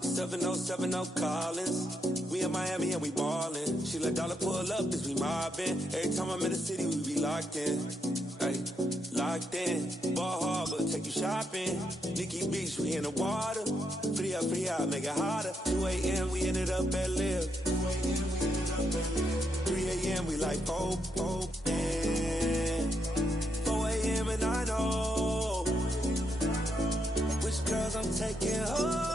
707 Collins. We in Miami and we ballin'. She let dollar pull up as we mobbin'. Every time I'm in the city, we be locked in. Ay, locked in. Ball Harbor, take you shopping. Nikki Beach, we in the water. Free up, make it hotter. 2 a.m. we ended up at Live. 3 a.m. we like Pope. And 4 a.m. and I know which girls I'm taking home.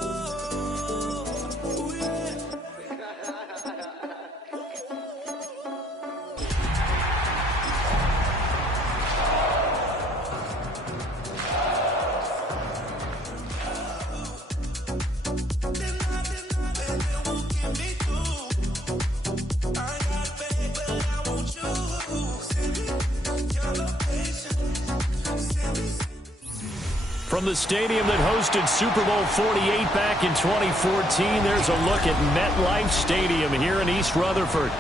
From the stadium that hosted Super Bowl 48 back in 2014, there's a look at MetLife Stadium here in East Rutherford.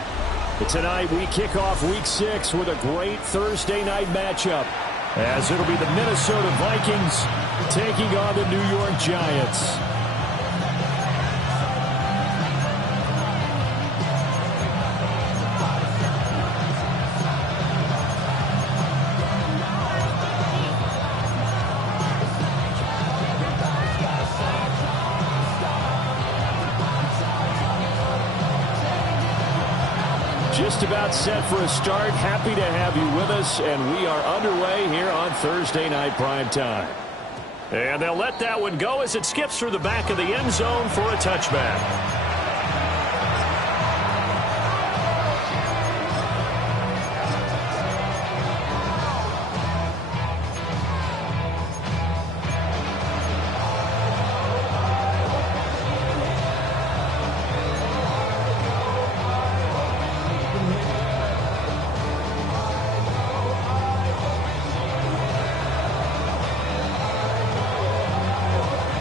But tonight we kick off Week 6 with a great Thursday night matchup, as it'll be the Minnesota Vikings taking on the New York Giants. Just about set for a start. Happy to have you with us, and we are underway here on Thursday Night Primetime. And they'll let that one go as it skips through the back of the end zone for a touchback.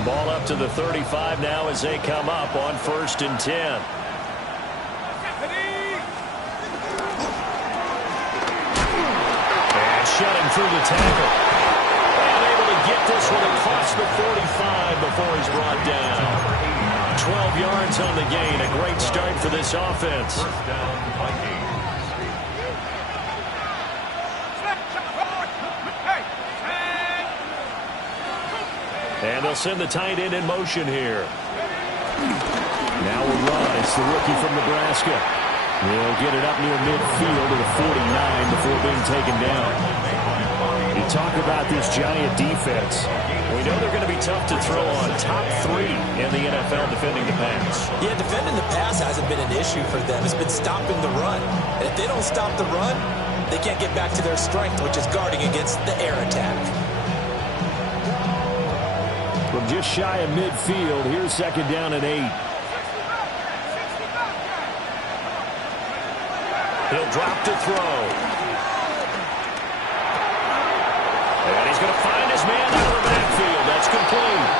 Ball up to the 35 now as they come up on 1st and 10. And shutting through the tackle. And able to get this one across the 45 before he's brought down. 12 yards on the gain. A great start for this offense. First down, Vikings. And they'll send the tight end in motion here. Now a run. It's the rookie from Nebraska. He'll get it up near midfield to the 49 before being taken down. You talk about this Giant defense. We know they're going to be tough to throw on. Top 3 in the NFL defending the pass. Yeah, defending the pass hasn't been an issue for them. It's been stopping the run. And if they don't stop the run, they can't get back to their strength, which is guarding against the air attack. From just shy of midfield, here's 2nd down and 8. He'll drop to throw. And he's going to find his man out of the backfield. That's complete.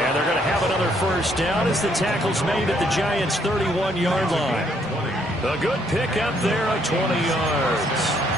And they're going to have another first down as the tackle's made at the Giants' 31-yard line. A good pick up there at 20 yards.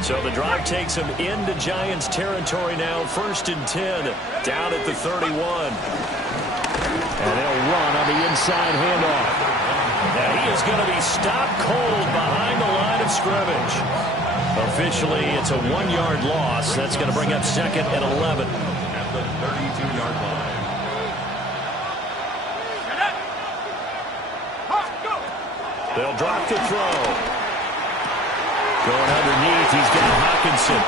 So the drive takes him into Giants territory now. 1st and 10 down at the 31. And they'll run on the inside handoff. And he is going to be stopped cold behind the line of scrimmage. Officially, it's a 1-yard loss. That's going to bring up 2nd and 11. At the 32-yard line. They'll drop to throw. Going underneath, he's got Hockenson.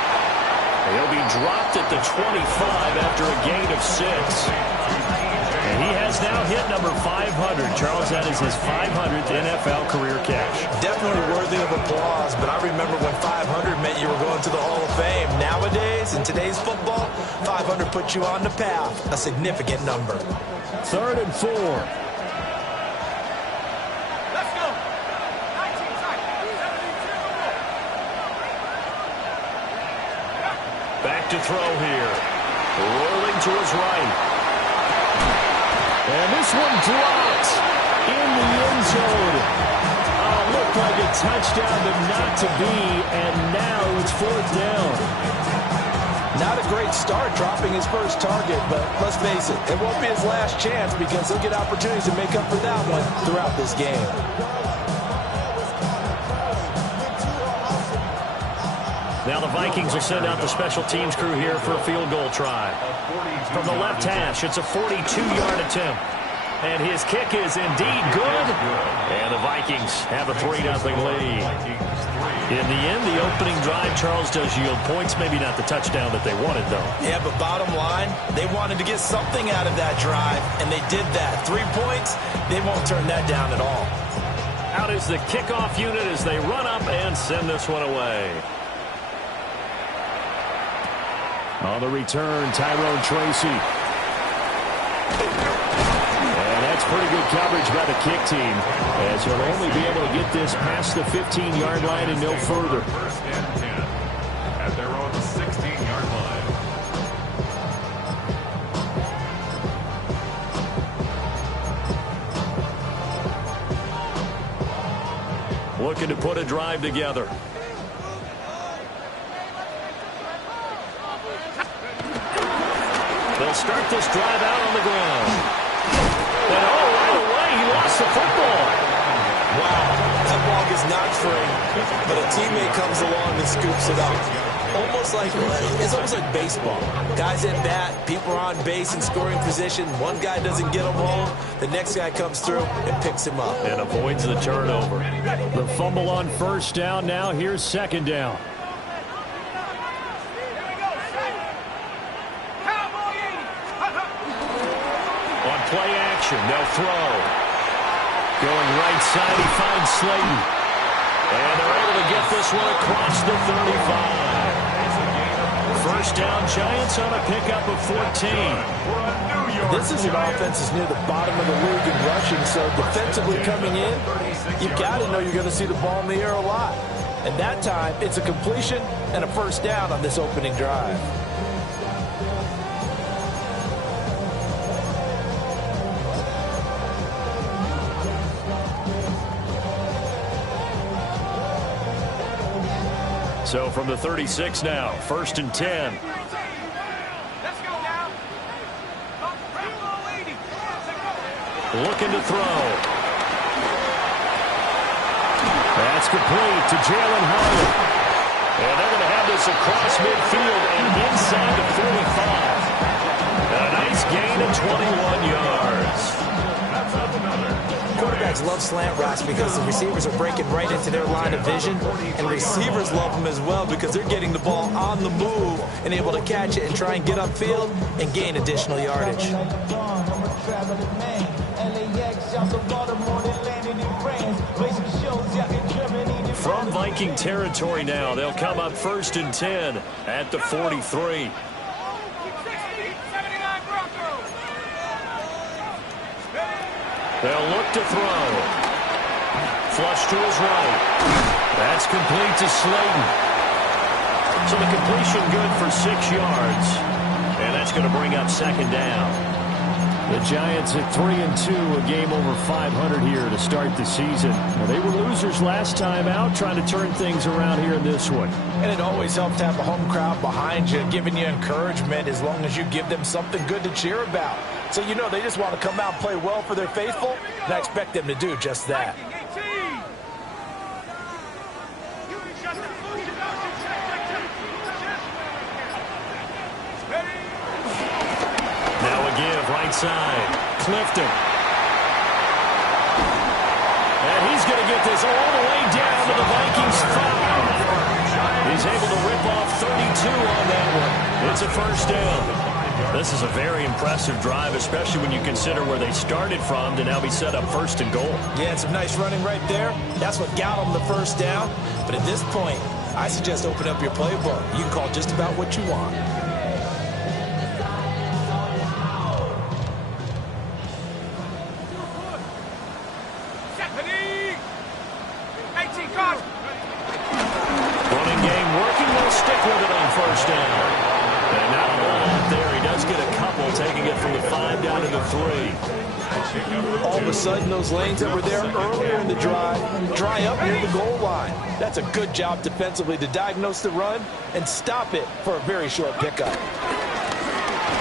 He'll be dropped at the 25 after a gain of 6. And he has now hit number 500. Charles, that is his 500th NFL career catch. Definitely worthy of applause, but I remember when 500 meant you were going to the Hall of Fame. Nowadays, in today's football, 500 puts you on the path, a significant number. 3rd and 4. To throw here. Rolling to his right. And this one dropped in the end zone. Looked like a touchdown, but not to be, and now it's 4th down. Not a great start dropping his first target, but let's face it, it won't be his last chance because he'll get opportunities to make up for that one throughout this game. Now the Vikings will send out the special teams crew here for a field goal try. From the left hash, it's a 42-yard attempt. And his kick is indeed good. And the Vikings have a 3-0 lead. In the end, the opening drive, Charles, does yield points. Maybe not the touchdown that they wanted, though. Yeah, but bottom line, they wanted to get something out of that drive, and they did that. 3 points, they won't turn that down at all. Out is the kickoff unit as they run up and send this one away. On the return, Tyrone Tracy. And that's pretty good coverage by the kick team, as he'll only be able to get this past the 15-yard line and no further. 1st and 10 at their own 16-yard line. Looking to put a drive together. They'll start this drive out on the ground. And right away, he lost the football. Wow, that ball gets knocked free, but a teammate comes along and scoops it up. It's almost like baseball. Guys at bat, people are on base in scoring position. One guy doesn't get him home, the next guy comes through and picks him up. And avoids the turnover. The fumble on 1st down. Now here's 2nd down. Play action. They'll throw. Going right side, he finds Slayton. And they're able to get this one across the 35. 1st down, Giants on a pickup of 14. This is an offense that's near the bottom of the league in rushing, so defensively coming in, you've got to know you're going to see the ball in the air a lot. And that time, it's a completion and a 1st down on this opening drive. So from the 36 now, 1st and 10. Let's go now. Looking to throw. That's complete to Jalen Hurd. And they're going to have this across midfield and inside the 45. A nice gain of 21 yards. Quarterbacks love slant routes because the receivers are breaking right into their line of vision, and receivers love them as well because they're getting the ball on the move and able to catch it and try and get upfield and gain additional yardage. From Viking territory now, they'll come up 1st and 10 at the 43. They'll look to throw. Flush to his right. That's complete to Slayton. So the completion good for 6 yards. And that's going to bring up 2nd down. The Giants at 3-2, a game over 500 here to start the season. Well, they were losers last time out, trying to turn things around here in this one. And it always helps to have a home crowd behind you, giving you encouragement as long as you give them something good to cheer about. So you know they just want to come out and play well for their faithful, and I expect them to do just that. Now a give, right side. Clifton. And he's going to get this all the way down to the Vikings 5. He's able to rip off 32 on that one. It's a 1st down. This is a very impressive drive, especially when you consider where they started from to now be set up 1st and goal. Yeah, and some nice running right there. That's what got them the 1st down. But at this point, I suggest open up your playbook. You can call just about what you want. Running game working. They'll stick with it on 1st down. And not a lot there. He does get a couple, taking it from the 5 down to the 3. All of a sudden, those lanes that were there earlier in the drive dry up near the goal line. That's a good job defensively to diagnose the run and stop it for a very short pickup.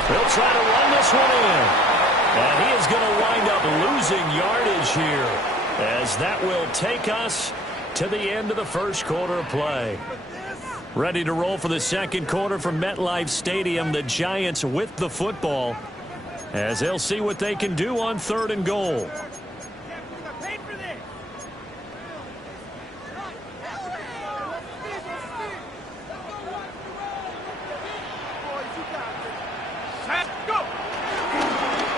They'll try to run this one in. And he is going to wind up losing yardage here, as that will take us to the end of the first quarter of play. Ready to roll for the second quarter from MetLife Stadium. The Giants with the football, as they'll see what they can do on 3rd and goal.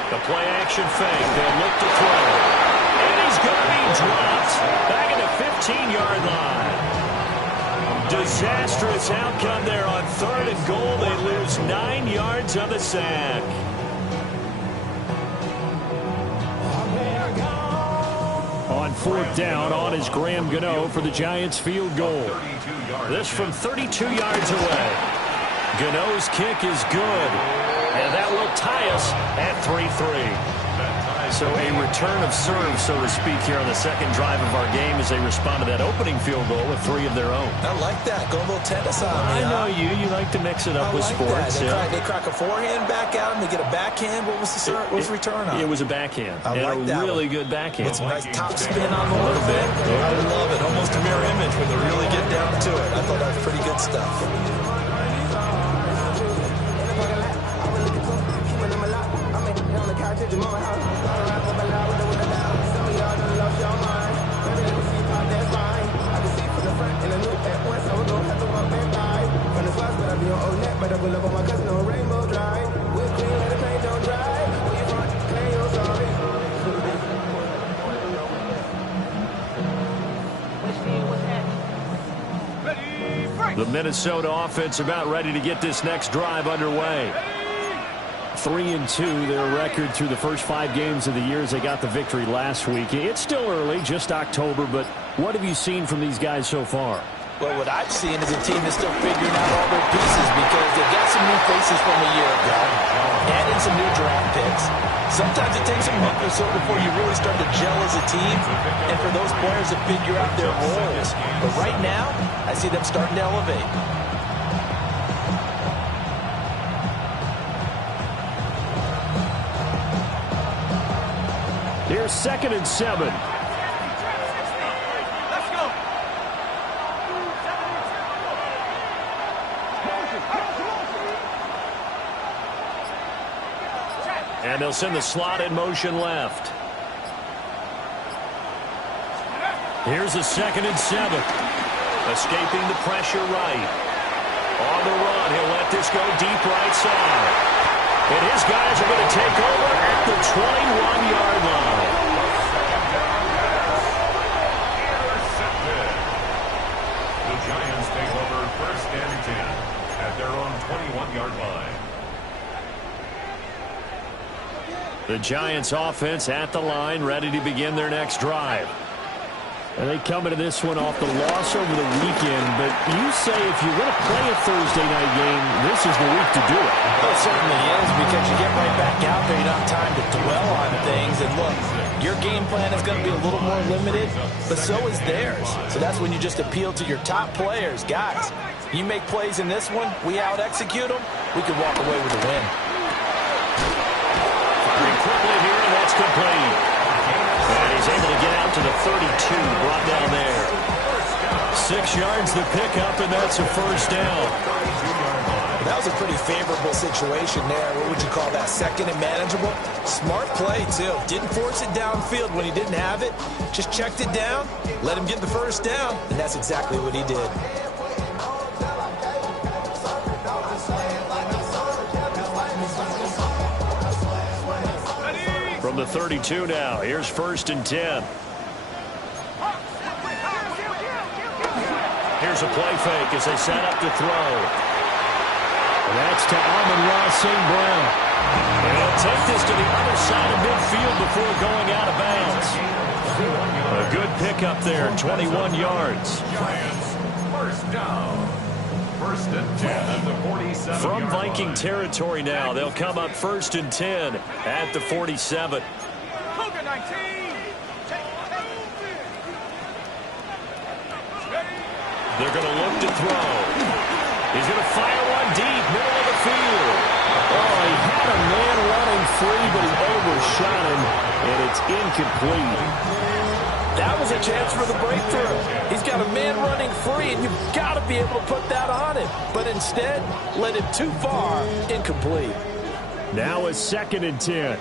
The play action fake. They'll look to throw. And he's going to be dropped back at the 15-yard line. Disastrous outcome there on 3rd and goal. They lose 9 yards on the sack. On 4th down, on is Graham Gano for the Giants field goal. This from 32 yards away. Gano's kick is good. And that will tie us at 3-3. So a return of serve, so to speak, here on the second drive of our game as they respond to that opening field goal with 3 of their own. I like that. Go a little tennis on me. I know you. You like to mix it up with sports. They crack a forehand back out and they get a backhand. What was the return on? It was a backhand. I like that. A really good backhand. With some nice top spin on the little bit. I love it. Almost a mirror image when they really get down to it. I thought that was pretty good stuff. The Minnesota offense about ready to get this next drive underway. 3-2, their record through the first 5 games of the year as they got the victory last week. It's still early, just October, but what have you seen from these guys so far? Well, what I've seen is a team that's still figuring out all their pieces because they've got some new faces from a year ago, added some new draft picks. Sometimes it takes a month or so before you really start to gel as a team and for those players to figure out their roles. But right now, I see them starting to elevate. Here's 2nd and 7. Let's go. And they'll send the slot in motion left. Here's a 2nd and 7. Escaping the pressure right. On the run, he'll let this go deep right side. And his guys are going to take over at the 21-yard line. The Giants take over 1st and 10 at their own 21-yard line. The Giants offense at the line, ready to begin their next drive. And they come into this one off the loss over the weekend, but you say if you're going to play a Thursday night game, this is the week to do it. Well, it certainly is, because you get right back out there. You don't have time to dwell on things. And look, your game plan is going to be a little more limited, but so is theirs. So that's when you just appeal to your top players. Guys, you make plays in this one, we out-execute them, we can walk away with a win. Firing quickly here, and that's complete. And he's able to get out to the 32, brought down there. 6 yards the pickup, and that's a first down. That was a pretty favorable situation there. What would you call that? 2nd and manageable? Smart play, too. Didn't force it downfield when he didn't have it. Just checked it down, let him get the first down, and that's exactly what he did. From the 32 now, here's 1st and 10. Here's a play fake as they set up to throw. And that's to Amon-Ra St. Brown. And he'll take this to the other side of midfield before going out of bounds. A good pickup there, 21 yards. Giants, 1st down. 1st and 10 at the 47. From Viking territory now, they'll come up 1st and 10 at the 47. Cougar 19. They're going to look to throw. He's going to fire one deep, middle of the field. Oh, he had a man running free, but he overshot him, and it's incomplete. That was a chance for the breakthrough. He's got a man running free, and you've got to be able to put that on him. But instead, led him too far, incomplete. Now a 2nd and 10.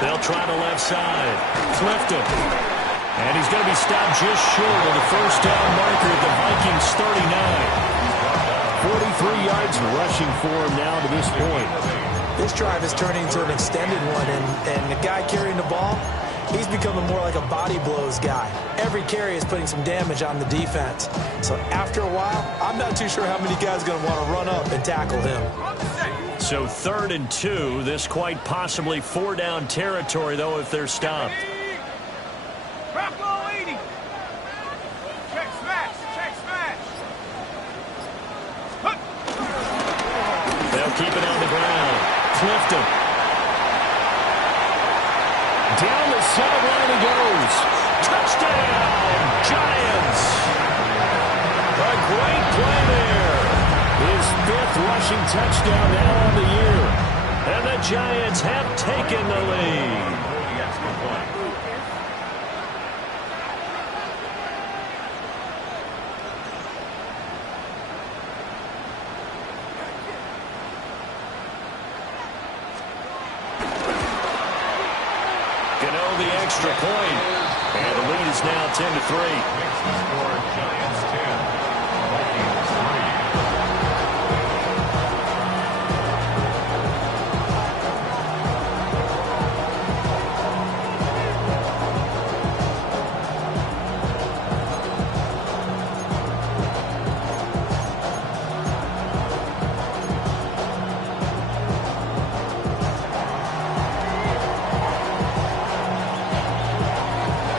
They'll try the left side. Clifton. And he's going to be stopped just short of the first down marker at the Vikings 39. 43 yards rushing for him now to this point. This drive is turning into an extended one, and the guy carrying the ball, he's becoming more like a body blows guy. Every carry is putting some damage on the defense. So after a while, I'm not too sure how many guys are going to want to run up and tackle him. So 3rd and 2, this quite possibly 4-down territory, though, if they're stopped. Crack all 80. Check smash. Check smash. They'll keep it on the ground. Clifton. Down the sideline he goes. Touchdown, Giants. A great play there. His 5th rushing touchdown now on the year. And the Giants have taken the lead. The extra point, and the lead is now 10-3. Makes the score Giants 10, Vikings 3.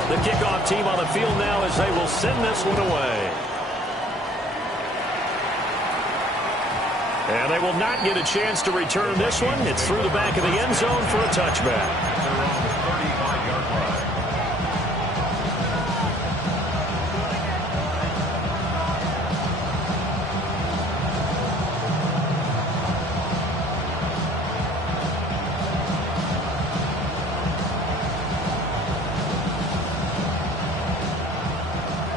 The kickoff team on the field now as they will send this one away. And they will not get a chance to return this one. It's through the back of the end zone for a touchback. They're on the 35-yard line.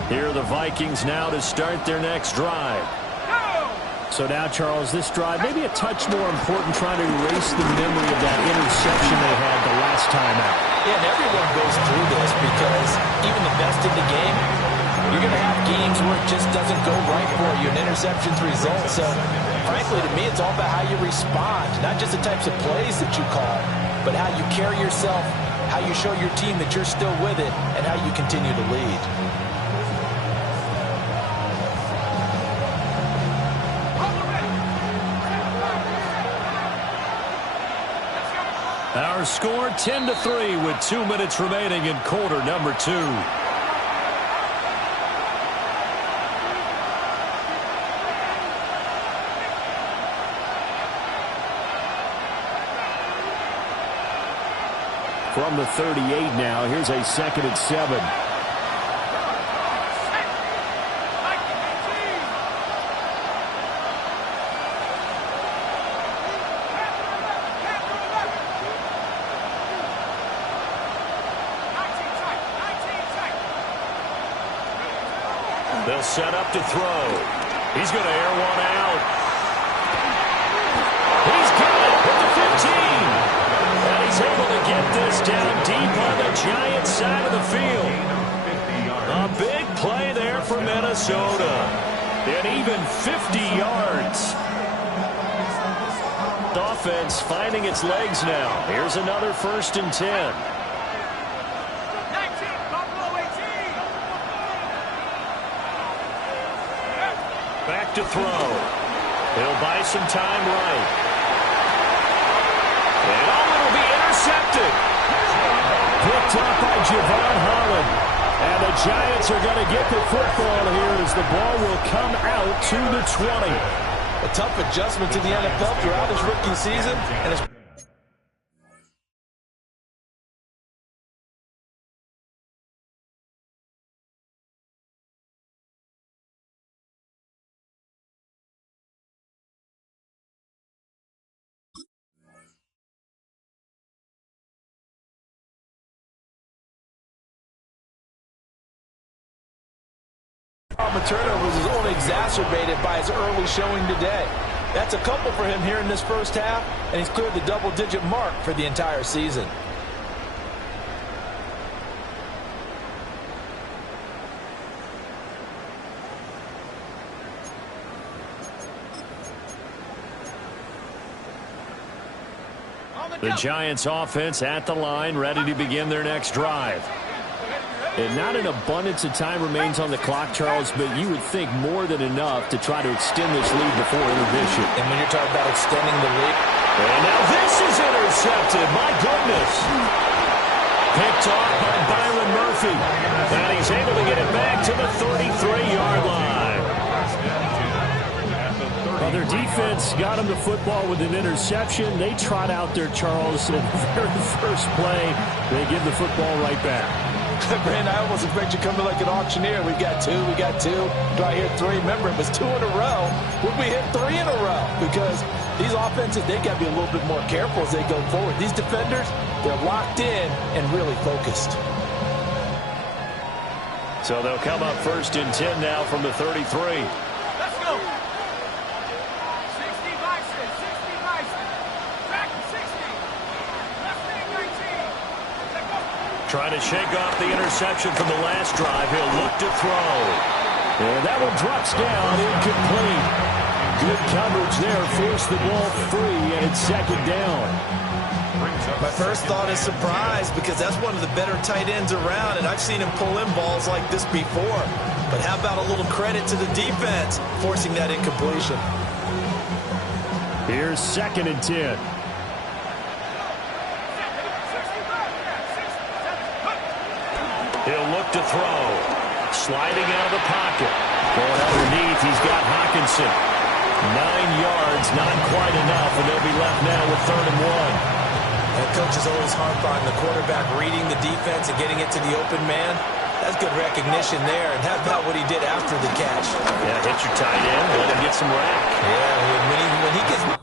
Here are the Vikings now to start their next drive. So now, Charles, this drive maybe a touch more important, trying to erase the memory of that interception they had the last time out. Yeah, and everyone goes through this because even the best in the game, you're going to have games where it just doesn't go right for you, and interceptions result. So, frankly, to me, it's all about how you respond, not just the types of plays that you call, but how you carry yourself, how you show your team that you're still with it, and how you continue to lead. Our score 10-3 with 2 minutes remaining in quarter number 2. From the 38 now, here's a 2nd and 7. They'll set up to throw. He's going to air one out. He's got it at the 15. And he's able to get this down deep on the Giants side of the field. A big play there for Minnesota. And even 50 yards. The offense finding its legs now. Here's another 1st and 10. Back to throw. He'll buy some time right. And it'll be intercepted. Picked up by Javon Holland. And the Giants are going to get the football here as the ball will come out to the 20. A tough adjustment to the NFL throughout his rookie season, and it's turnovers is only exacerbated by his early showing today. That's a couple for him here in this first half, and he's cleared the double-digit mark for the entire season. The Giants offense at the line, ready to begin their next drive. And not an abundance of time remains on the clock, Charles, but you would think more than enough to try to extend this lead before intermission. And when you're talking about extending the lead. And now this is intercepted. My goodness. Picked off by Byron Murphy. And he's able to get it back to the 33-yard line. Well, their defense got him the football with an interception. They trot out there, Charles, in the very first play. They give the football right back. Brandon, I almost expect you to come in like an auctioneer. We got two. Do I hear three? Remember, it was 2 in a row. Would we hit 3 in a row? Because these offenses, they got to be a little bit more careful as they go forward. These defenders, they're locked in and really focused. So they'll come up 1st and 10 now from the 33. Let's go. 60 Bison. 60 Bison. Back 60. Left leg 19. Let go. Trying to shake off the interception from the last drive. He'll look to throw. And that one drops down, incomplete. Good coverage there. Forced the ball free, and it's 2nd down. My first thought is surprise, because that's one of the better tight ends around, and I've seen him pull in balls like this before. But how about a little credit to the defense forcing that incompletion? Here's 2nd and 10. He'll look to throw. Sliding out of the pocket. Going underneath, he's got Hockenson. 9 yards, not quite enough, and they'll be left now with 3rd and 1. And coaches always harp on the quarterback reading the defense and getting it to the open man. That's good recognition there. And how about what he did after the catch? Yeah, hit your tight end, let him get some rack. Yeah, when he gets moving,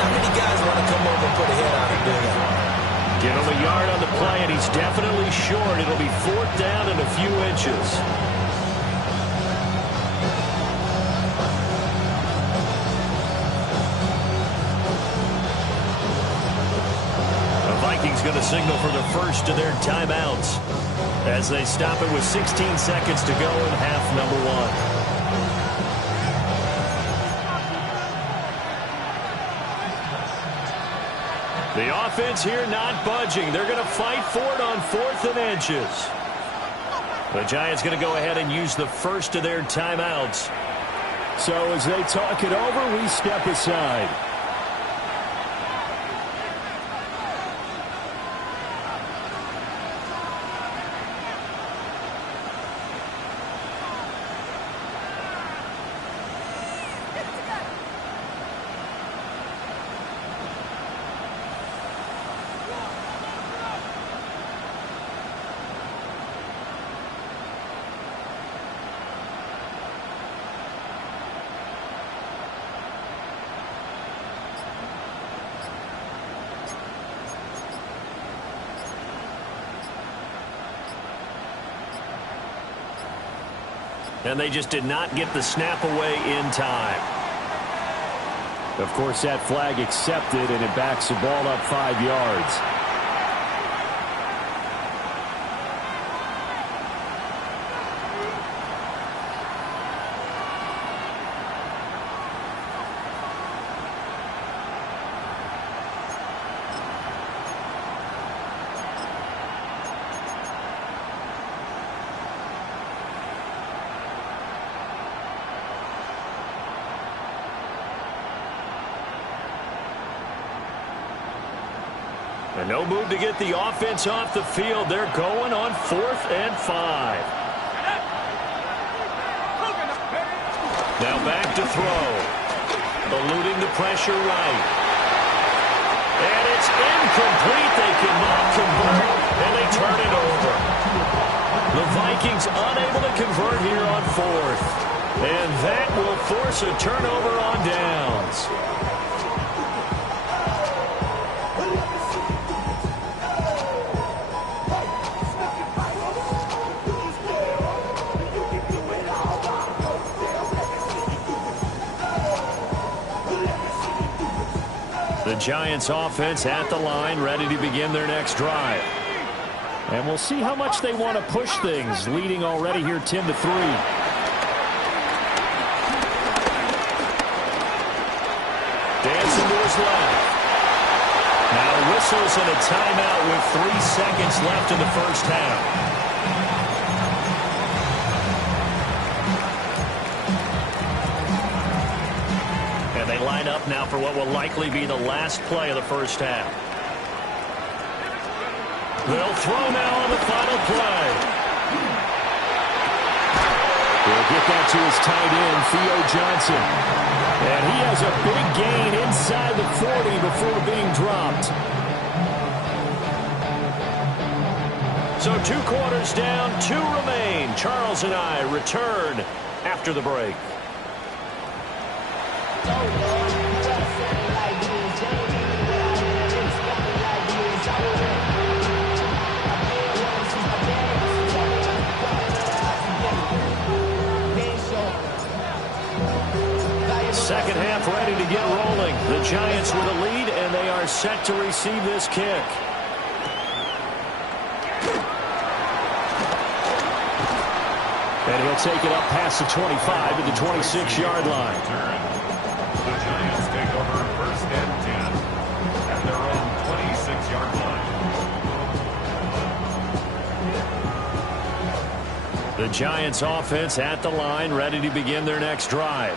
not many guys want to come over and put a hit on him, do they? Get him a yard on the play, and he's definitely short. It'll be 4th down and a few inches. Vikings going to signal for the first of their timeouts as they stop it with 16 seconds to go in half number 1. The offense here not budging. They're going to fight for it on 4th and inches. The Giants going to go ahead and use the first of their timeouts. So as they talk it over, we step aside. And they just did not get the snap away in time. Of course, that flag accepted, and it backs the ball up 5 yards. And no move to get the offense off the field. They're going on 4th and 5. Now back to throw. Eluding the pressure right. And it's incomplete. They cannot convert, and they turn it over. The Vikings unable to convert here on fourth. And that will force a turnover on downs. The Giants offense at the line, ready to begin their next drive. And we'll see how much they want to push things, leading already here 10-3. Dancing to his left. Now whistles and a timeout with 3 seconds left in the first half. They line up now for what will likely be the last play of the first half. They'll throw now on the final play. He'll get that to his tight end, Theo Johnson. And he has a big gain inside the 40 before being dropped. So 2 quarters down, 2 remain. Charles and I return after the break. Second half ready to get rolling. The Giants with a lead, and they are set to receive this kick. And he'll take it up past the 25 to the 26-yard line. The Giants take over first and 10 at their own 26-yard line. The Giants offense at the line, ready to begin their next drive.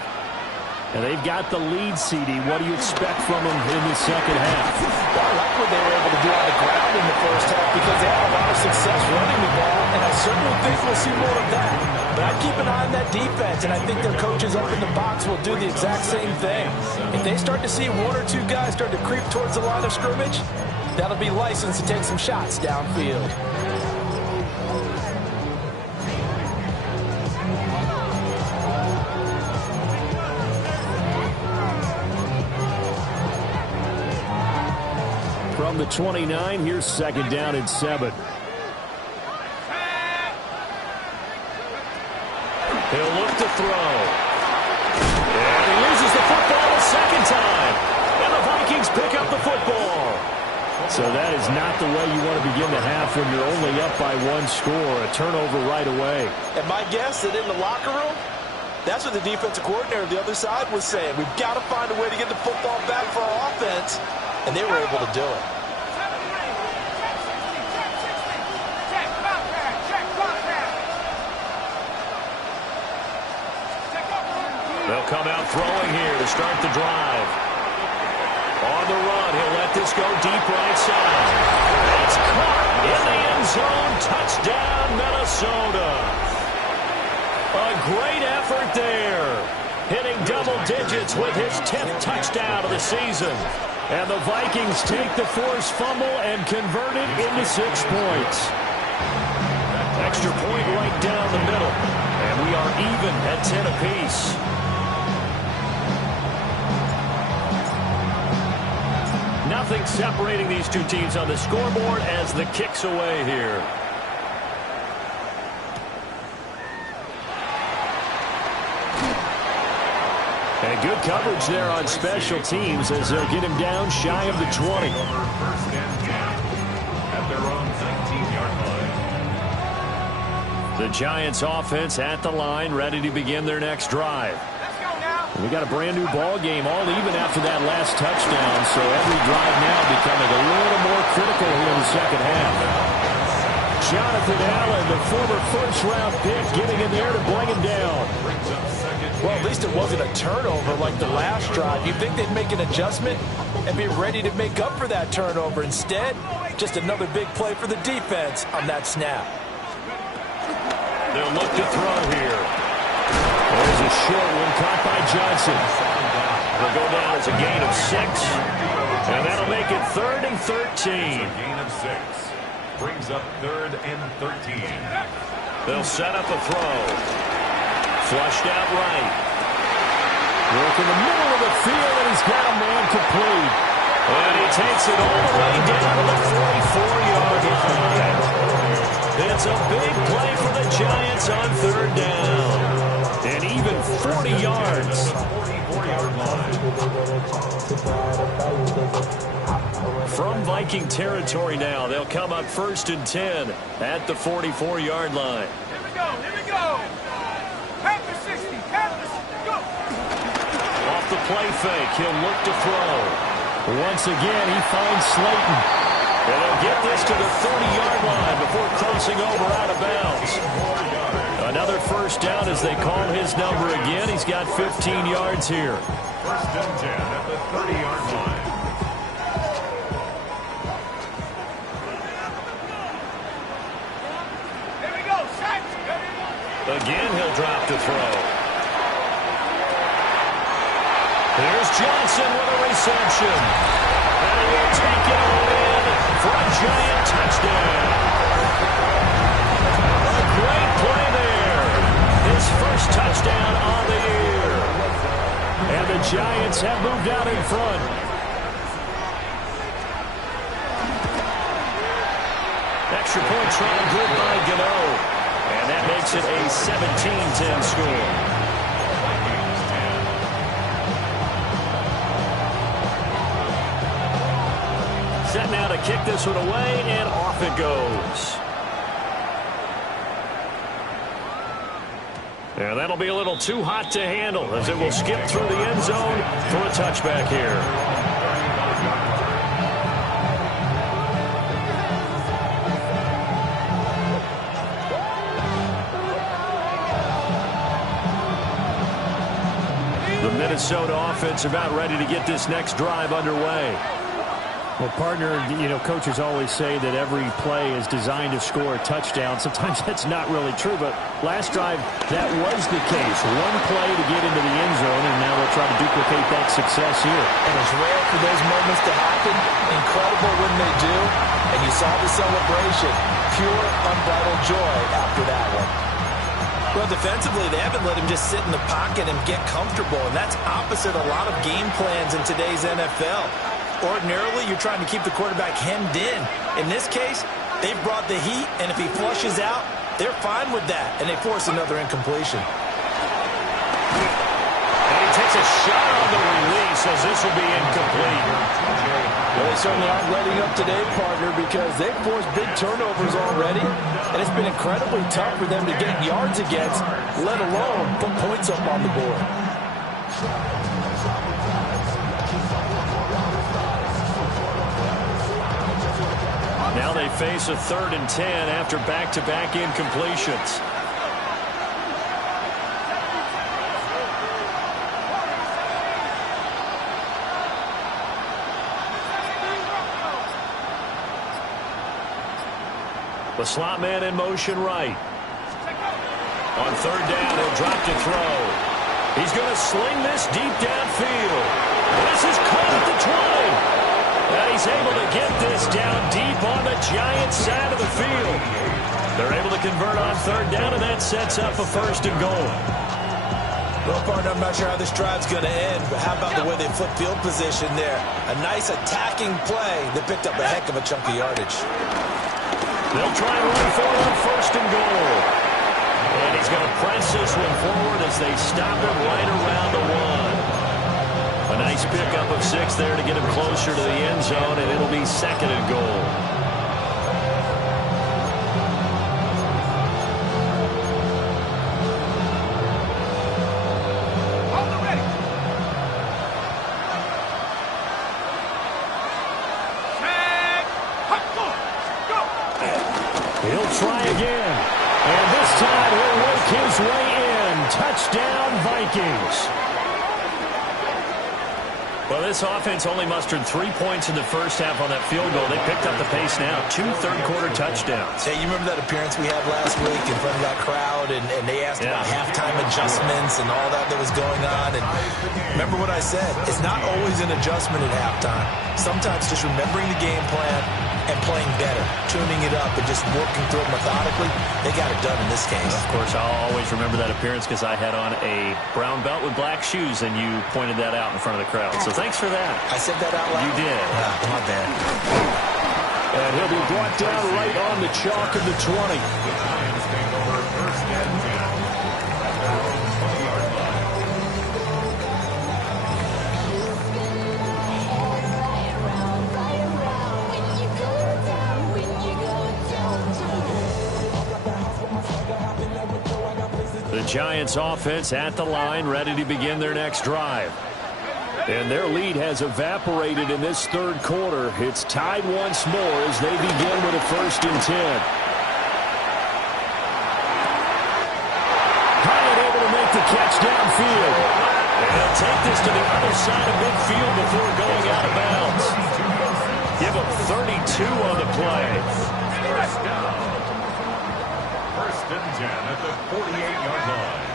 And they've got the lead, CD. What do you expect from them in the second half? Well, I like what they were able to do on the ground in the first half because they had a lot of success running the ball, and I certainly think we'll see more of that. But I keep an eye on that defense, and I think their coaches up in the box will do the exact same thing. If they start to see 1 or 2 guys start to creep towards the line of scrimmage, that'll be license to take some shots downfield. From the 29, here's second down and 7. He'll look to throw. And he loses the football a second time. And the Vikings pick up the football. So that is not the way you want to begin the half when you're only up by 1 score. A turnover right away. And my guess that in the locker room, that's what the defensive coordinator on the other side was saying. We've got to find a way to get the football back for our offense. And they were able to do it. They'll come out throwing here to start the drive. On the run, he'll let this go deep right side. It's caught in the end zone. Touchdown, Minnesota. A great effort there. Hitting double digits with his 10th touchdown of the season. And the Vikings take the forced fumble and convert it into 6 points. Extra point right down the middle. And we are even at 10 apiece. Nothing separating these 2 teams on the scoreboard as the kick's away here. And good coverage there on special teams as they'll get him down shy of the 20. First and 10 at their own 19-yard line. The Giants offense at the line, ready to begin their next drive. We got a brand new ball game, all even after that last touchdown, so every drive now becoming a little more critical here in the second half. Jonathan Allen, the former first-round pick, getting in there to bring him down. Well, at least it wasn't a turnover like the last drive. You'd think they'd make an adjustment and be ready to make up for that turnover. Instead, just another big play for the defense on that snap. They'll look to throw here. There's a short one caught by Johnson. They'll go down as a gain of 6, and that'll make it 3rd and 13. A gain of 6 brings up 3rd and 13. They'll set up a throw. Flushed out right. Work in the middle of the field, and he's got a man complete. And he takes it all the way down to the 44-yard line. It's a big play for the Giants on 3rd down. And even 40 yards. 44-yard line. From Viking territory now, they'll come up 1st and 10 at the 44-yard line. Here we go, here we go. Panthers 60, Panthers, go. Off the play fake, he'll look to throw. Once again, he finds Slayton. And they'll get this to the 30-yard line before crossing over out of bounds. Another 1st down as they call his number again. He's got 15 yards here. 1st and 10 at the 30-yard line. Here we go, Saints. Again, he'll drop to throw. Here's Johnson with a reception. And he will take it all in for a Giant touchdown. A great play there. His 1st touchdown on the year. And the Giants have moved out in front. Extra point try good by Gano. And that makes it a 17-10 score. Set now to kick this one away, and off it goes. And that'll be a little too hot to handle as it will skip through the end zone for a touchback here. The Minnesota offense about ready to get this next drive underway. Well, partner, coaches always say that every play is designed to score a touchdown. Sometimes that's not really true, but last drive, that was the case. One play to get into the end zone, and now they'll try to duplicate that success here. And it's rare for those moments to happen. Incredible when they do. And you saw the celebration. Pure, unbridled joy after that one. Well, defensively, they haven't let him just sit in the pocket and get comfortable, and that's opposite a lot of game plans in today's NFL. Ordinarily, you're trying to keep the quarterback hemmed in. In this case, they've brought the heat, and if he flushes out, they're fine with that, and they force another incompletion. And he takes a shot on the release as this will be incomplete. Well, they certainly aren't letting up today, partner, because they've forced big turnovers already, and it's been incredibly tough for them to get yards against, let alone put points up on the board. Now they face a 3rd and 10 after back-to-back incompletions. The slot man in motion right. On 3rd down, he'll drop to throw. He's going to sling this deep downfield. This is caught at the 20. And he's able to get this down deep on the Giants side of the field. They're able to convert on 3rd down, and that sets up a 1st and goal. Well, partner, I'm not sure how this drive's going to end, but how about the way they flip field position there? A nice attacking play that picked up a heck of a chunk of yardage. They'll try and run forward on 1st and goal. And he's going to press this one forward as they stop him right around the 1. A nice pickup of 6 there to get him closer to the end zone, and it'll be 2nd and goal. Hold it ready. Set. Hut, go. He'll try again. And this time he'll work his way in. Touchdown, Vikings. Well, this offense only mustered 3 points in the first half on that field goal. They picked up the pace now. 2 third-quarter touchdowns. Hey, you remember that appearance we had last week in front of that crowd, and they asked about halftime adjustments and all that was going on. And remember what I said. It's not always an adjustment at halftime. Sometimes just remembering the game plan and playing better, tuning it up and just working through it methodically. They got it done in this case. Of course, I'll always remember that appearance because I had on a brown belt with black shoes, and you pointed that out in front of the crowd. So thanks for that. I said that out loud? You did. My bad. And he'll be brought down right on the chalk of the 20. The Giants take over first and 10 at their own 20-yard line. The Giants offense at the line, ready to begin their next drive. And their lead has evaporated in this third quarter. It's tied once more as they begin with a 1st and 10. Hyatt able to make the catch downfield. And they'll take this to the other side of midfield before going out of bounds. Give them 32 on the play. First down. First and 10 at the 48-yard line.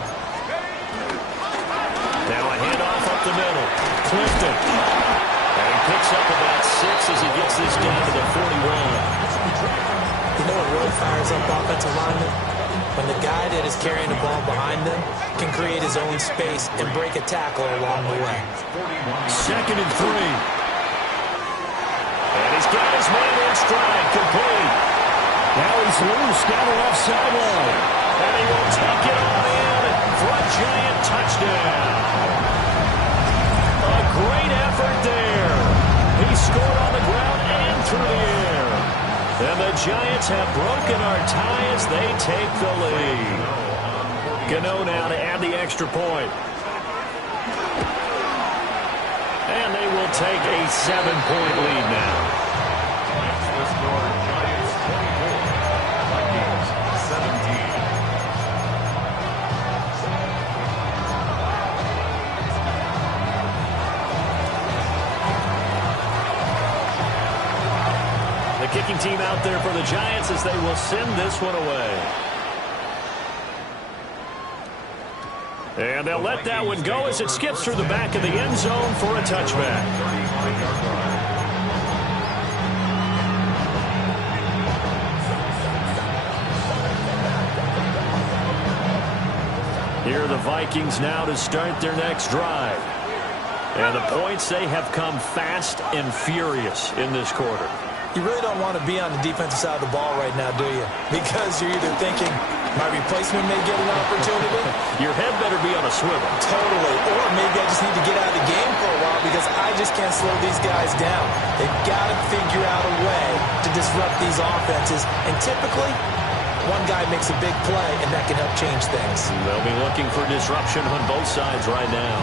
Now a handoff up the middle. Clifton. And he picks up about 6 as he gets this down to the 41. You know what really fires up offensive linemen? When the guy that is carrying the ball behind them can create his own space and break a tackle along the way. 2nd and 3. And he's got his man in stride, complete. Now he's loose down the left sideline. And he will take it on in for a Giant touchdown. A great effort there. He scored on the ground and through the air. And the Giants have broken our tie as they take the lead. Gano now to add the extra point. And they will take a 7-point lead now. The score, Giants 24, Vikings 17. The kicking team out there for the Giants as they will send this one away. And they'll let that one go as it skips through the back of the end zone for a touchback. 35-yard line. Here are the Vikings now to start their next drive. And the points, they have come fast and furious in this quarter. You really don't want to be on the defensive side of the ball right now, do you? Because you're either thinking, my replacement may get an opportunity. Your head better be on a swivel. Totally. Or maybe I just need to get out of the game for a while because I just can't slow these guys down. They've got to figure out a way to disrupt these offenses. And typically, one guy makes a big play, and that can help change things. They'll be looking for disruption on both sides right now.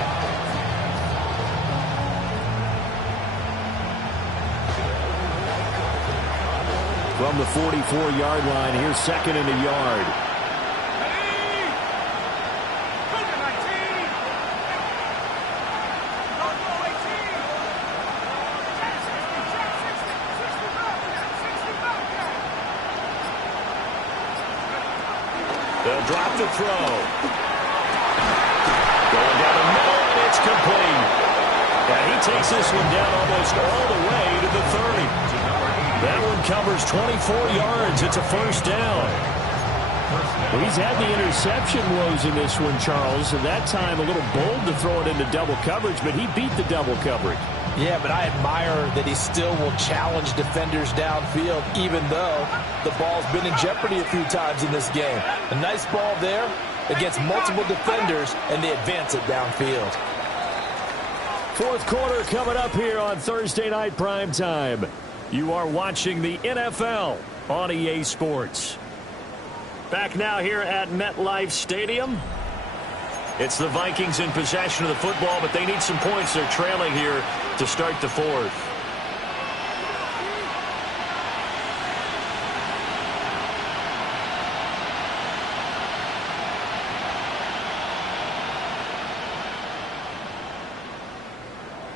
From the 44-yard line, here's 2nd and a yard. They'll drop the throw. Going down the middle, and it's complete. And he takes this one down almost all the way to the 30. That one covers 24 yards. It's a 1st down. Well, he's had the interception woes in this one, Charles, and that time a little bold to throw it into double coverage, but he beat the double coverage. Yeah, but I admire that he still will challenge defenders downfield, even though the ball's been in jeopardy a few times in this game. A nice ball there against multiple defenders, and they advance it downfield. 4th quarter coming up here on Thursday Night Primetime. You are watching the NFL on EA Sports. Back now here at MetLife Stadium. It's the Vikings in possession of the football, but they need some points. They're trailing here to start the 4th.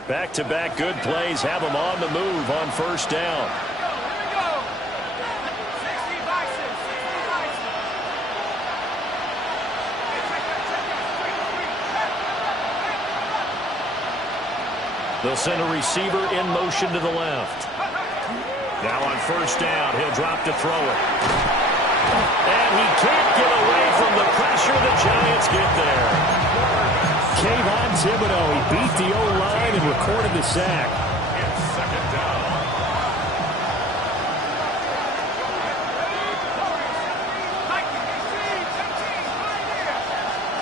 Back-to-back good plays have them on the move on first down. They'll send a receiver in motion to the left. Now on first down, he'll drop to throw it. And he can't get away from the pressure. The Giants get there. Kayvon Thibodeaux, he beat the O-line and recorded the sack. It's second down.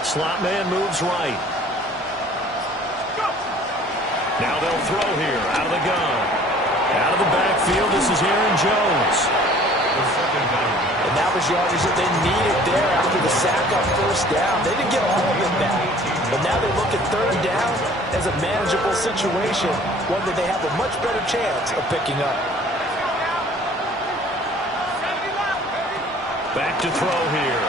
Slot man moves right. Now they'll throw here out of the gun. Out of the backfield, this is Aaron Jones. And that was yardage that they needed there after the sack on first down. They didn't get all of it back. But now they look at third down as a manageable situation, one that they have a much better chance of picking up. Back to throw here.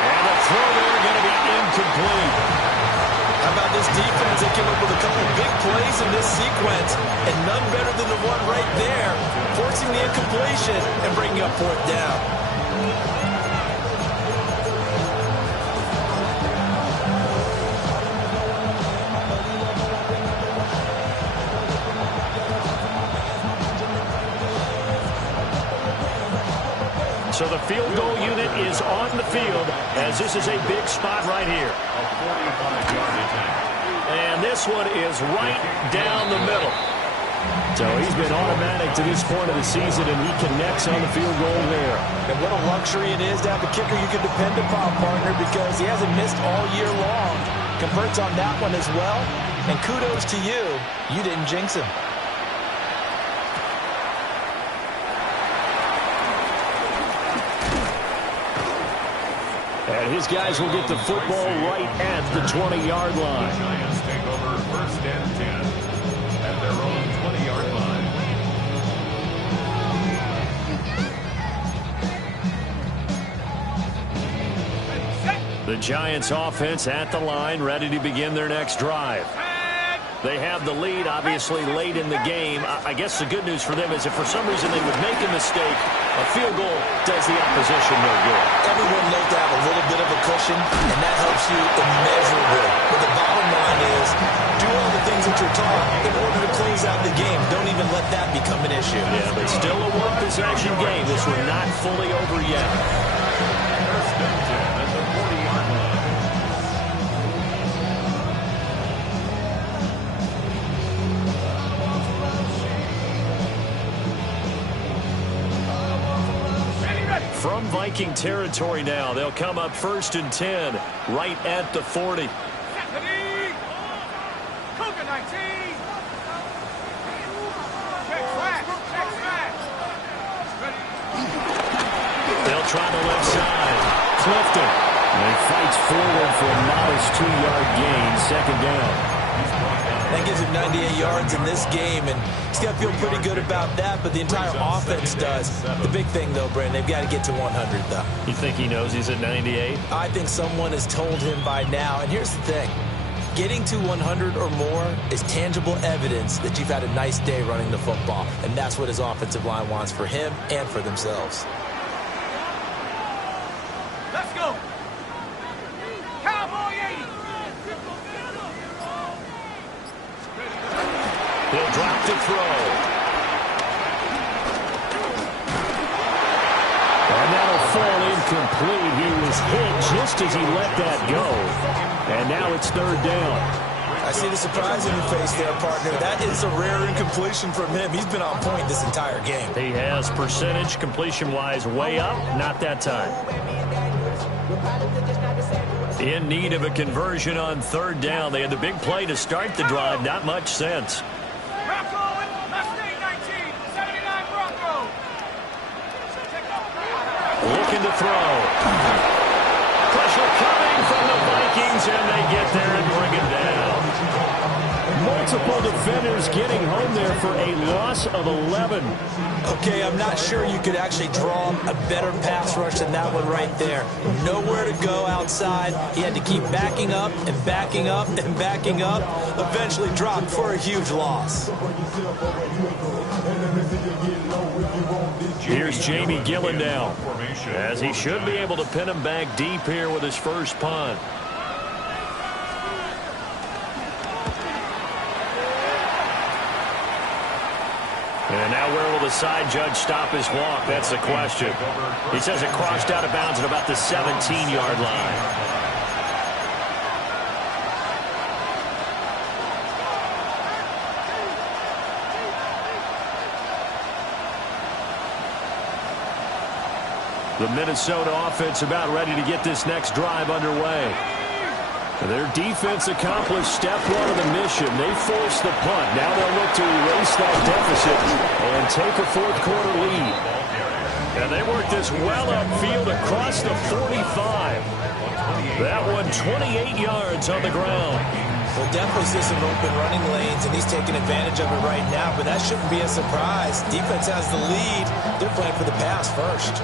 And the throw there going to be incomplete. How about this defense? They came up with a couple of big plays in this sequence, and none better than the one right there, forcing the incompletion and bringing up fourth down. So the field goal unit is on the field as this is a big spot right here. A 45-yard attempt. And this one is right down the middle. So he's been automatic to this point of the season, and he connects on the field goal there. And what a luxury it is to have a kicker you can depend upon, partner, because he hasn't missed all year long. Converts on that one as well. And kudos to you. You didn't jinx him. And his guys will get the football right at the 20-yard line. The Giants take over first and 10 at their own 20-yard line. The Giants offense at the line, ready to begin their next drive. They have the lead, obviously, late in the game. I guess the good news for them is if for some reason they would make a mistake, a field goal does the opposition no good. Everyone knows to have a little bit of a cushion, and that helps you immeasurably. But the bottom line is, do all the things that you're taught in order to close out the game. Don't even let that become an issue. Yeah, but still a one-possession game. This one not fully over yet. First and 10 at the 40-yard line. From Viking territory now, they'll come up first and 10, right at the 40. Cougar 19. Check flat. They'll try the left side. Clifton. And he fights forward for a modest 2-yard gain, second down. That gives him 98 yards in this game, and he's got to feel pretty good about that, but the entire offense does. The big thing, though, Brandon, they've got to get to 100, though. You think he knows he's at 98? I think someone has told him by now, and here's the thing. Getting to 100 or more is tangible evidence that you've had a nice day running the football, and that's what his offensive line wants for him and for themselves. Let's go. Cowboy 80. He'll drop to throw. And that'll fall incomplete. He was hit just as he let that go. And now it's third down. I see the surprise in your face there, partner. That is a rare incompletion from him. He's been on point this entire game. He has percentage completion-wise way up. Not that time. In need of a conversion on third down. They had the big play to start the drive. Not much sense. Looking to throw. Pressure coming from the Vikings, and they get there and bring it down. Multiple defenders getting home there for a loss of 11. Okay, I'm not sure you could actually draw a better pass rush than that one right there. Nowhere to go outside. He had to keep backing up and backing up and backing up. Eventually dropped for a huge loss. Here's Jamie Gillendow, as he should be able to pin him back deep here with his first punt. And now where will the side judge stop his walk? That's the question. He says it crossed out of bounds at about the 17-yard line. The Minnesota offense about ready to get this next drive underway. Their defense accomplished step one of the mission. They forced the punt. Now they'll look to erase that deficit and take a fourth-quarter lead. And they work this well upfield across the 45. That one 28 yards on the ground. Well, definitely see some open running lanes, and he's taking advantage of it right now, but that shouldn't be a surprise. Defense has the lead. They're playing for the pass first.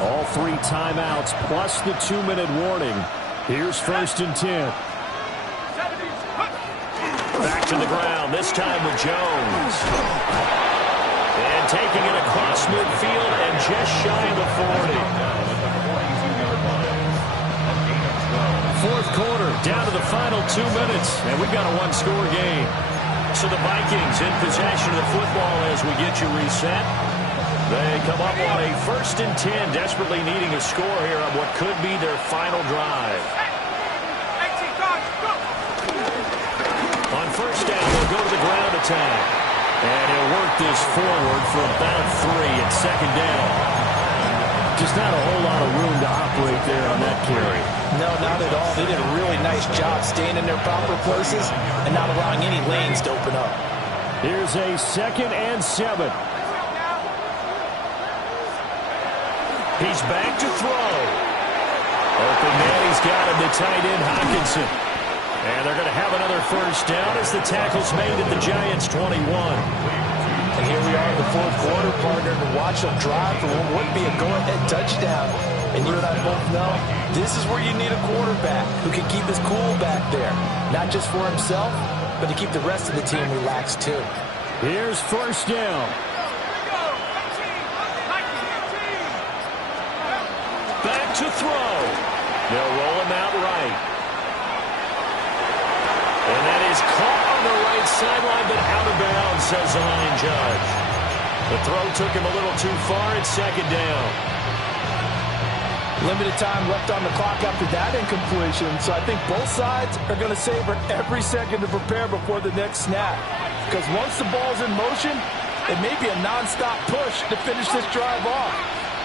All 3 timeouts plus the 2-minute warning. Here's 1st and 10. Back to the ground, this time with Jones. And taking it across midfield and just shy of the 40. Fourth quarter, down to the final 2 minutes, and we've got a one-score game. So the Vikings in possession of the football as we get you reset. They come up on a 1st and 10, desperately needing a score here on what could be their final drive. On 1st down, they'll go to the ground attack. And he'll work this forward for about 3 at 2nd down. Just not a whole lot of room to operate there on that carry. No, not at all. They did a really nice job staying in their proper places and not allowing any lanes to open up. Here's a 2nd and 7. He's back to throw. Open man, he's got him, the tight end Hockenson. And they're going to have another 1st down as the tackle's made at the Giants' 21. And here we are in the fourth quarter, partner, to watch them drive for what would be a go-ahead touchdown. And you and I both know this is where you need a quarterback who can keep his cool back there. Not just for himself, but to keep the rest of the team relaxed too. Here's 1st down. Back to throw. They'll roll him out right. And that is caught on the right sideline, but out of bounds, says the line judge. The throw took him a little too far. It's 2nd down. Limited time left on the clock after that incompletion, so I think both sides are going to savor every second to prepare before the next snap. Because once the ball's in motion, it may be a nonstop push to finish this drive off.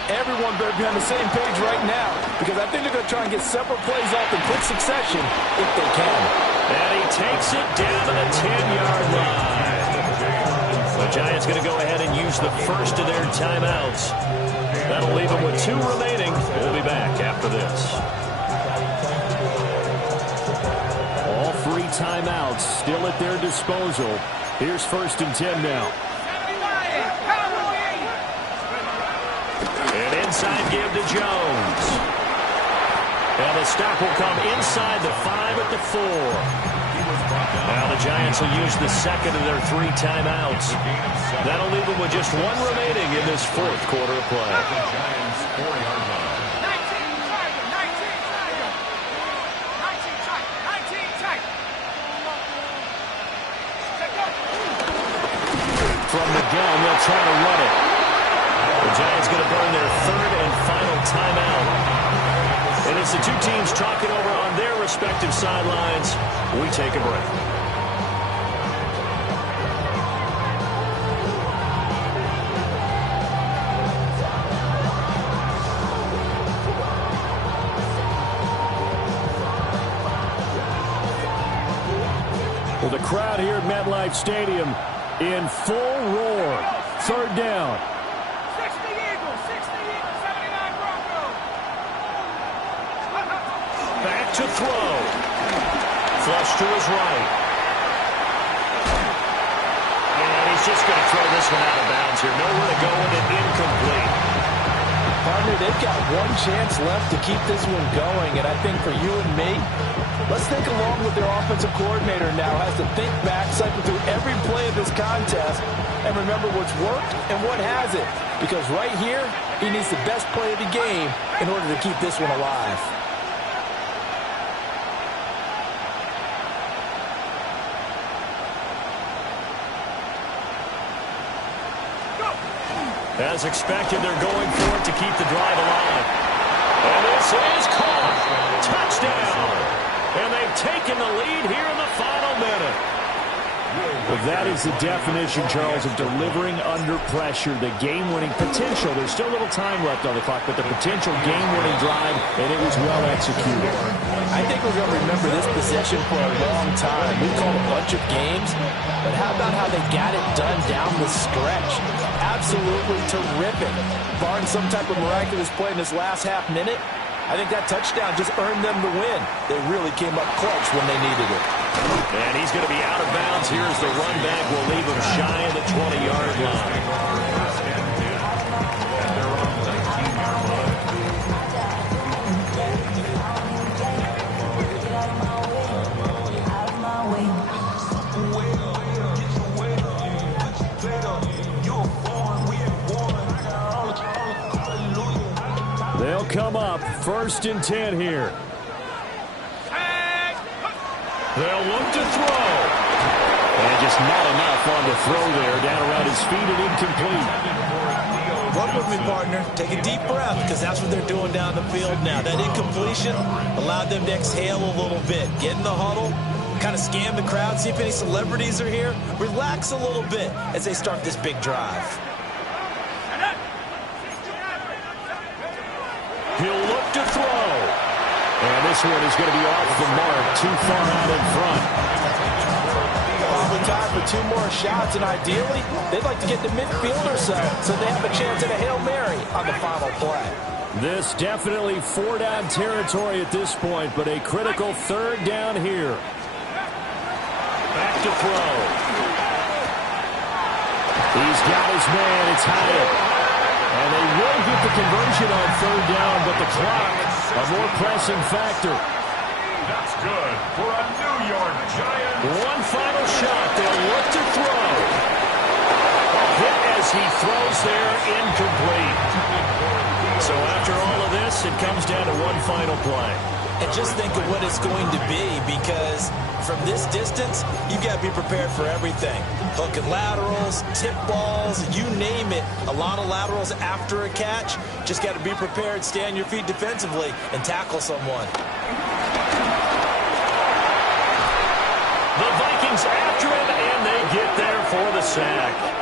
Everyone better be on the same page right now, because I think they're going to try and get several plays off in quick succession if they can. And he takes it down to the 10-yard line. The Giants going to go ahead and use the first of their timeouts. That'll leave them with 2 remaining. We'll be back after this. All 3 timeouts still at their disposal. Here's 1st and 10 now. And inside give to Jones. And the stop will come inside the 5 at the 4. Now the Giants will use the 2nd of their 3 timeouts. That'll leave them with just 1 remaining in this fourth quarter of play. Giants 4-yard line. From the gun, they'll try to run it. The Giants going to burn their 3rd and final timeout. And as the 2 teams talk it over on their respective sidelines, we take a break. Well, the crowd here at MetLife Stadium in full roar. 3rd down. 60 Eagles, 79 Broncos. Back to throw. Flush to his right. is just going to throw this one out of bounds here. Nowhere to go with it, incomplete. Partner, they've got one chance left to keep this one going, and I think for you and me, let's think along with their offensive coordinator now. Has to think back, cycle through every play of this contest, and remember what's worked and what hasn't. Because right here, he needs the best play of the game in order to keep this one alive. As expected, they're going for it to keep the drive alive. And this is caught. Touchdown. And they've taken the lead here in the final minute. Well, that is the definition, Charles, of delivering under pressure. The game-winning potential. There's still a little time left on the clock, but the potential game-winning drive, and it was well executed. I think we're going to remember this possession for a long time. We've called a bunch of games, but how about how they got it done down the stretch? Absolutely terrific. Barring some type of miraculous play in this last half minute, I think that touchdown just earned them the win. They really came up clutch when they needed it. And he's going to be out of bounds. Here's the run back. Will leave him shy of the 20-yard line. They'll come up 1st and 10 here. They'll look to throw. And just not enough on the throw there. Down around his feet and incomplete. Run with me, partner. Take a deep breath, because that's what they're doing down the field now. That incompletion allowed them to exhale a little bit. Get in the huddle, kind of scan the crowd, see if any celebrities are here. Relax a little bit as they start this big drive. He'll look to throw. And this one is going to be off the mark, too far out in front. Probably time for 2 more shots, and ideally, they'd like to get to midfield or so they have a chance at a Hail Mary on the final play. This definitely 4-down territory at this point, but a critical 3rd down here. Back to throw. He's got his man. It's Hyatt. And they will get the conversion on 3rd down, but the clock, a more pressing factor. That's good for a New York Giants. One final shot. They'll look to throw. Hit as he throws there, incomplete. So after all of this, it comes down to one final play. And just think of what it's going to be, because from this distance, you've got to be prepared for everything. Hook and laterals, tip balls, you name it. A lot of laterals after a catch. Just got to be prepared, stay on your feet defensively, and tackle someone. The Vikings after him, and they get there for the sack.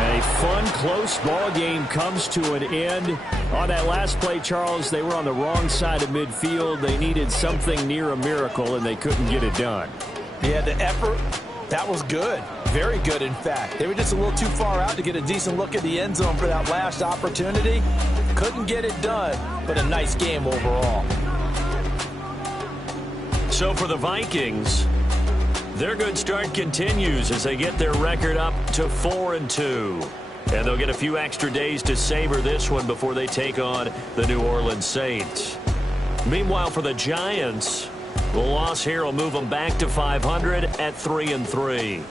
A fun, close ball game comes to an end. On that last play, Charles, they were on the wrong side of midfield. They needed something near a miracle, and they couldn't get it done. Yeah, the effort, that was good. Very good, in fact. They were just a little too far out to get a decent look at the end zone for that last opportunity. Couldn't get it done, but a nice game overall. So for the Vikings, their good start continues as they get their record up to 4-2. And they'll get a few extra days to savor this one before they take on the New Orleans Saints. Meanwhile, for the Giants, the loss here will move them back to 500 at 3-3.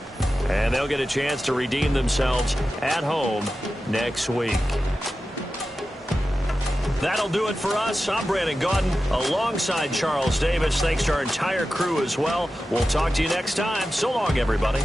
And they'll get a chance to redeem themselves at home next week. That'll do it for us. I'm Brandon Gaudin alongside Charles Davis. Thanks to our entire crew as well. We'll talk to you next time. So long, everybody.